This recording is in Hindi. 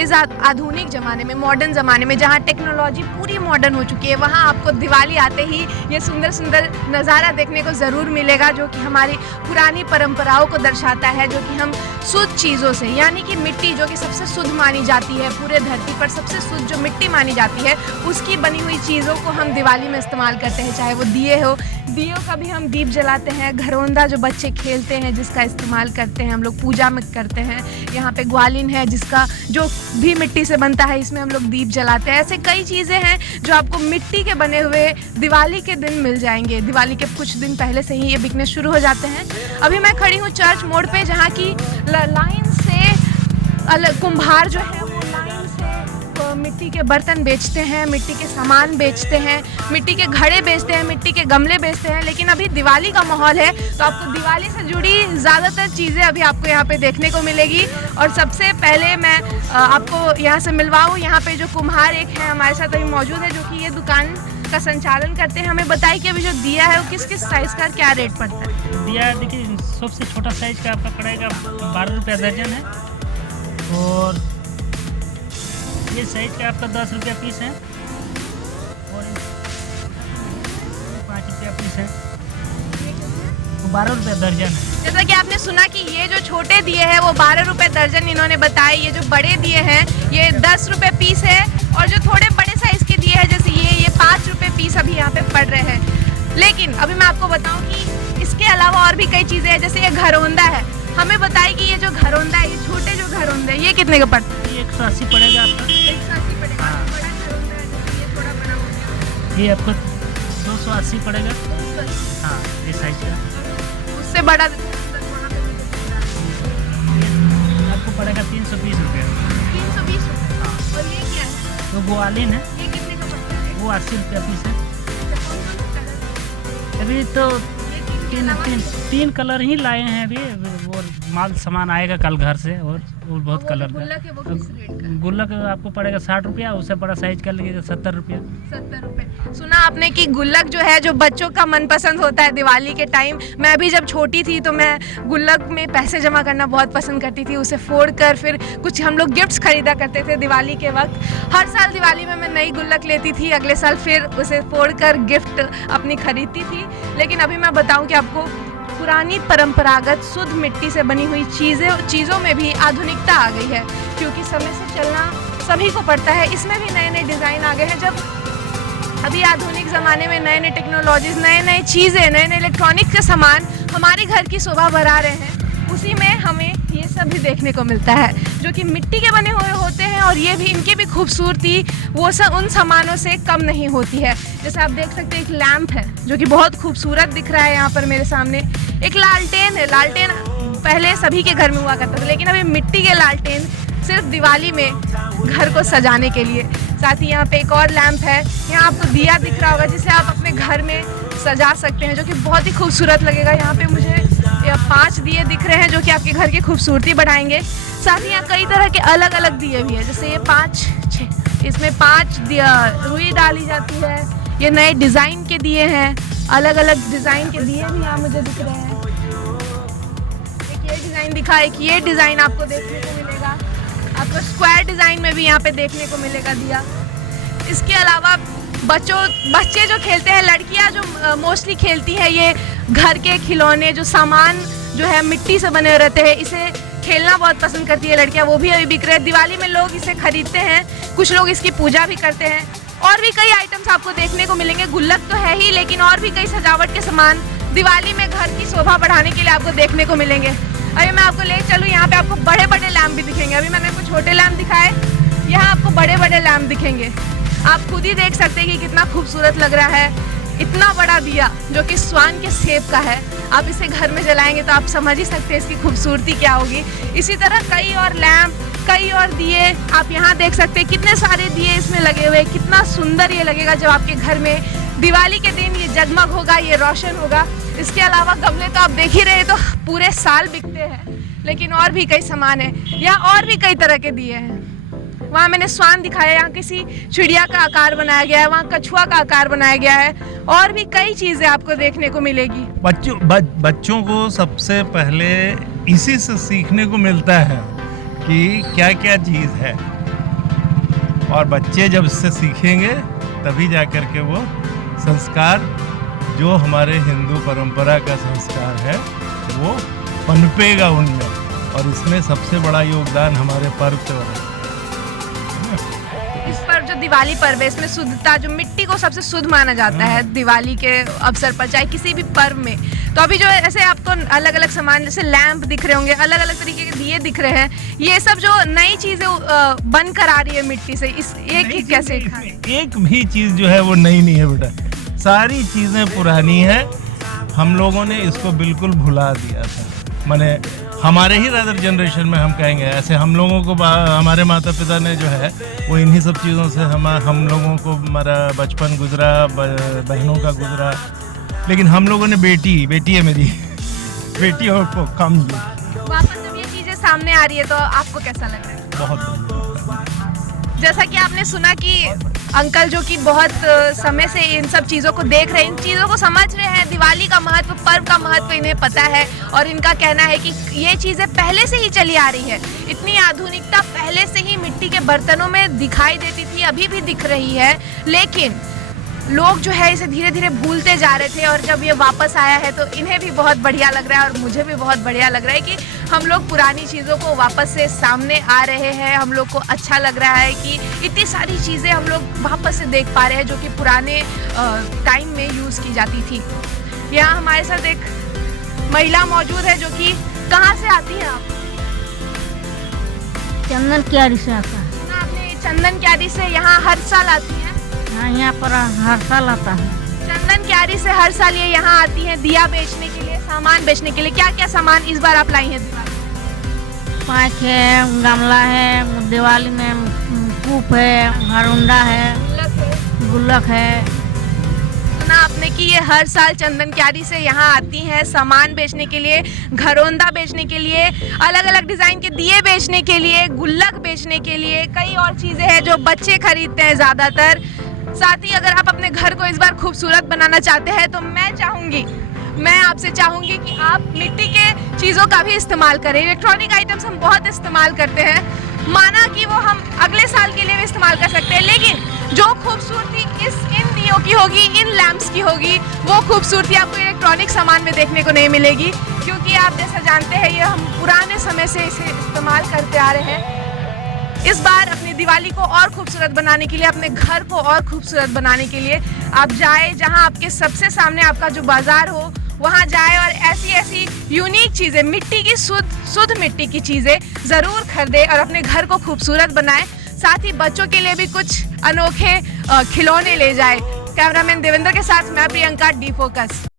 इस आधुनिक ज़माने में, मॉडर्न ज़माने में, जहाँ टेक्नोलॉजी पूरी मॉडर्न हो चुकी है, वहाँ आपको दिवाली आते ही ये सुंदर सुंदर नज़ारा देखने को ज़रूर मिलेगा, जो कि हमारी पुरानी परंपराओं को दर्शाता है, जो कि हम शुद्ध चीज़ों से, यानी कि मिट्टी जो कि सबसे शुद्ध मानी जाती है, पूरे धरती पर सबसे शुद्ध जो मिट्टी मानी जाती है, उसकी बनी हुई चीज़ों को हम दिवाली में इस्तेमाल करते हैं। चाहे वो दिए हो, दियों का भी हम दीप जलाते हैं, घरौंदा जो बच्चे खेलते हैं जिसका इस्तेमाल करते हैं, हम लोग पूजा में करते हैं। यहाँ पे ग्वालिन है जिसका जो भी मिट्टी से बनता है, इसमें हम लोग दीप जलाते हैं। ऐसे कई चीज़ें हैं जो आपको मिट्टी के बने हुए दिवाली के दिन मिल जाएंगे। दिवाली के कुछ दिन पहले से ही ये बिकने शुरू हो जाते हैं। अभी मैं खड़ी हूँ चर्च मोड़ पे, जहाँ की लाइन से कुम्हार जो है वो लाइन से मिट्टी के बर्तन बेचते हैं, मिट्टी के सामान बेचते हैं, मिट्टी के घड़े बेचते हैं, मिट्टी के गमले बेचते हैं। लेकिन अभी दिवाली का माहौल है, तो आपको दिवाली से जुड़ी ज़्यादातर चीज़ें अभी आपको यहाँ पे देखने को मिलेगी। और सबसे पहले मैं आपको यहाँ से मिलवाऊँ, यहाँ पे जो कुम्हार एक है हमारे साथ अभी मौजूद है, जो कि ये दुकान का संचालन करते हैं। हमें बताइए कि अभी जो दिया है वो किस किस साइज़ का क्या रेट पड़ता है? दिया देखिए सबसे छोटा साइज़ का आपका पड़ेगा 12 रुपया दर्जन है, और ये साइज का आपका 10 रुपया पीस है, और 5 रुपया पीस है, वो 12 रुपया दर्जन है। जैसा कि आपने सुना कि ये जो छोटे दिए हैं वो 12 रुपये दर्जन इन्होंने बताए, ये जो बड़े दिए हैं ये 10 रुपये पीस है, और जो थोड़े बड़े साइज़ के दिए हैं जैसे ये 5 रुपये पीस अभी यहाँ पे पड़ रहे हैं। लेकिन अभी मैं आपको बताऊँ कि इसके अलावा और भी कई चीज़ें हैं, जैसे ये घरौंदा है। हमें बताइए कि ये जो घरौंदा है, ये छोटे जो घरौंदे हैं, ये कितने का पड़ता है? ये 180 पड़ेगा आपका। 180 पड़ेगा। हाँ। बड़ा घरौंदा है जो कि ये थोड़ा बड़ा हो गया, ये आपको 280 पड़ेगा। हाँ, ये साइज का उससे बड़ा आपको पड़ेगा 320 रुपया। 320 रुपये। हाँ, और ये क्या है? तो ग्वालिन है, ये कितने का पड़ता है? वो 80 रुपया पीस है। अभी तो तीन कलर ही लाए हैं अभी, वो माल सामान आएगा कल घर से, और बहुत कलर गुल्लक है वो किस रेट का? का गुल्लक आपको पड़ेगा 60 रुपया, उससे बड़ा साइज का लगेगा 70 रुपया। 70 रुपये। सुना आपने कि गुल्लक जो है जो बच्चों का मनपसंद होता है दिवाली के टाइम। मैं भी जब छोटी थी तो मैं गुल्लक में पैसे जमा करना बहुत पसंद करती थी, उसे फोड़ कर फिर कुछ हम लोग गिफ्ट्स खरीदा करते थे दिवाली के वक्त। हर साल दिवाली में मैं नई गुल्लक लेती थी, अगले साल फिर उसे फोड़ कर गिफ्ट अपनी खरीदती थी। लेकिन अभी मैं बताऊँ कि आपको पुरानी परंपरागत शुद्ध मिट्टी से बनी हुई चीज़ों में भी आधुनिकता आ गई है, क्योंकि समय से चलना सभी को पड़ता है। इसमें भी नए नए डिज़ाइन आ गए हैं। जब अभी आधुनिक ज़माने में नए नए टेक्नोलॉजीज़, नए नए चीज़ें, नए नए इलेक्ट्रॉनिक के सामान हमारे घर की शोभा बढ़ा रहे हैं, उसी में हमें ये सब भी देखने को मिलता है, जो कि मिट्टी के बने हुए होते हैं। और ये भी, इनकी भी खूबसूरती वो सब उन सामानों से कम नहीं होती है। जैसे आप देख सकते हैं एक लैम्प है जो कि बहुत खूबसूरत दिख रहा है यहाँ पर मेरे सामने। एक लालटेन है, लालटेन पहले सभी के घर में हुआ करता था, लेकिन अभी मिट्टी के लालटेन सिर्फ दिवाली में घर को सजाने के लिए। साथ ही यहाँ पे एक और लैम्प है, यहाँ आपको दिया दिख रहा होगा जिसे आप अपने घर में सजा सकते हैं, जो कि बहुत ही खूबसूरत लगेगा। यहाँ पे मुझे 5 दिए दिख रहे हैं जो कि आपके घर की खूबसूरती बढ़ाएंगे। साथ ही यहाँ कई तरह के अलग अलग दिए भी हैं, जैसे ये 5-6, इसमें 5 रुई डाली जाती है। ये नए डिज़ाइन के दिए हैं, अलग अलग डिज़ाइन के दिए भी यहाँ मुझे दिख रहे हैं। एक ये डिज़ाइन दिखा, एक ये डिज़ाइन आपको देखने को मिलेगा, आपको स्क्वायर डिज़ाइन में भी यहाँ पे देखने को मिलेगा दिया। इसके अलावा बच्चे जो खेलते हैं, लड़कियाँ जो मोस्टली खेलती हैं, ये घर के खिलौने जो सामान जो है मिट्टी से बने रहते हैं, इसे खेलना बहुत पसंद करती है लड़कियाँ, वो भी अभी बिक रहे हैं। दिवाली में लोग इसे खरीदते हैं, कुछ लोग इसकी पूजा भी करते हैं। और भी कई आइटम्स आपको देखने को मिलेंगे। गुल्लक तो है ही, लेकिन और भी कई सजावट के सामान दिवाली में घर की शोभा बढ़ाने के लिए आपको देखने को मिलेंगे। अभी मैं आपको ले चलूँ, यहाँ पे आपको बड़े बड़े लैम्प भी दिखेंगे। अभी मैंने आपको छोटे लैम्प दिखाए, यहाँ आपको बड़े बड़े लैम्प दिखेंगे। आप खुद ही देख सकते हैं कि कितना खूबसूरत लग रहा है। इतना बड़ा दिया जो कि स्वान के शेप का है, आप इसे घर में जलाएंगे तो आप समझ ही सकते हैं इसकी खूबसूरती क्या होगी। इसी तरह कई और लैम्प, कई और दिए आप यहाँ देख सकते हैं। कितने सारे दिए इसमें लगे हुए, कितना सुंदर ये लगेगा जब आपके घर में दिवाली के दिन ये जगमग होगा, ये रोशन होगा। इसके अलावा गमले तो आप देख ही रहे, तो पूरे साल बिकते हैं, लेकिन और भी कई सामान है। यहाँ और भी कई तरह के दिए हैं। वहाँ मैंने स्वान दिखाया, यहाँ किसी चिड़िया का आकार बनाया गया है, वहाँ कछुआ का आकार बनाया गया है, और भी कई चीज़ें आपको देखने को मिलेगी। बच्चों को सबसे पहले इसी से सीखने को मिलता है कि क्या क्या चीज़ है। और बच्चे जब इससे सीखेंगे तभी जा कर के वो संस्कार जो हमारे हिंदू परंपरा का संस्कार है वो पनपेगा उनमें। और इसमें सबसे बड़ा योगदान हमारे पर्व त्योहार है। इस पर जो दिवाली पर्व है इसमें शुद्धता, जो मिट्टी को सबसे शुद्ध माना जाता है दिवाली के अवसर पर, चाहे किसी भी पर्व में। तो अभी जो ऐसे आपको अलग अलग सामान जैसे लैंप दिख रहे होंगे, अलग अलग तरीके के दिए दिख रहे हैं, ये सब जो नई चीजें बन कर आ रही है मिट्टी से, इस एक कैसे एक भी चीज जो है वो नई नहीं है बेटा, सारी चीजें पुरानी है। हम लोगों ने इसको बिल्कुल भुला दिया था। माने हमारे ही रादर जनरेशन में हम कहेंगे, ऐसे हम लोगों को हमारे माता पिता ने जो है वो इन्हीं सब चीज़ों से हम लोगों को हमारा बचपन गुजरा, बहनों का गुजरा। लेकिन हम लोगों ने बेटी है मेरी बेटियों को कम दिया। वापस जब ये चीजें सामने आ रही है तो आपको कैसा लग रहा है? बहुत। जैसा कि आपने सुना कि अंकल जो कि बहुत समय से इन सब चीज़ों को देख रहे हैं, इन चीज़ों को समझ रहे हैं, दिवाली का महत्व, पर्व का महत्व इन्हें पता है। और इनका कहना है कि ये चीज़ें पहले से ही चली आ रही है। इतनी आधुनिकता पहले से ही मिट्टी के बर्तनों में दिखाई देती थी, अभी भी दिख रही है, लेकिन लोग जो है इसे धीरे धीरे भूलते जा रहे थे। और जब ये वापस आया है तो इन्हें भी बहुत बढ़िया लग रहा है और मुझे भी बहुत बढ़िया लग रहा है कि हम लोग पुरानी चीज़ों को वापस से सामने आ रहे हैं। हम लोग को अच्छा लग रहा है कि इतनी सारी चीज़ें हम लोग वापस से देख पा रहे हैं जो कि पुराने टाइम में यूज़ की जाती थी। यहाँ हमारे साथ एक महिला मौजूद है जो कि कहाँ से आती है आप? चंदन क्यारी से आता है। आपने चंदन क्यारी से यहाँ हर साल आती हैं? हाँ, यहाँ पर हर साल आता है। चंदन क्यारी से हर साल ये यहाँ आती हैं दिया बेचने के लिए, सामान बेचने के लिए। क्या क्या सामान इस बार आप लाई हैं दिवाली? पाइक है, गमला है, दिवाली में कूप है, हरुंडा है, गुल्लक है। सुना आपने कि ये हर साल चंदन क्यारी से यहाँ आती हैं सामान बेचने के लिए, घरोंदा बेचने के लिए, अलग अलग डिज़ाइन के दिए बेचने के लिए, गुल्लक बेचने के लिए, कई और चीज़ें हैं जो बच्चे खरीदते हैं ज़्यादातर। साथ ही अगर आप अपने घर को इस बार खूबसूरत बनाना चाहते हैं तो मैं आपसे चाहूँगी कि आप मिट्टी के चीज़ों का भी इस्तेमाल करें। इलेक्ट्रॉनिक आइटम्स हम बहुत इस्तेमाल करते हैं, माना कि वो हम अगले साल के लिए भी इस्तेमाल कर सकते हैं, लेकिन जो खूबसूरती इन दियों की होगी, इन लैंप्स की होगी, वो खूबसूरती आपको इलेक्ट्रॉनिक सामान में देखने को नहीं मिलेगी। क्योंकि आप जैसा जानते हैं ये हम पुराने समय से इसे इस्तेमाल करते आ रहे हैं। इस बार अपनी दिवाली को और खूबसूरत बनाने के लिए, अपने घर को और खूबसूरत बनाने के लिए आप जाए जहां आपके सबसे सामने आपका जो बाजार हो वहां जाए और ऐसी यूनिक चीज़ें, मिट्टी की शुद्ध मिट्टी की चीज़ें ज़रूर खरीदें और अपने घर को खूबसूरत बनाएं। साथ ही बच्चों के लिए भी कुछ अनोखे खिलौने ले जाए। कैमरामैन देवेंद्र के साथ मैं प्रियंका, डी फोकस।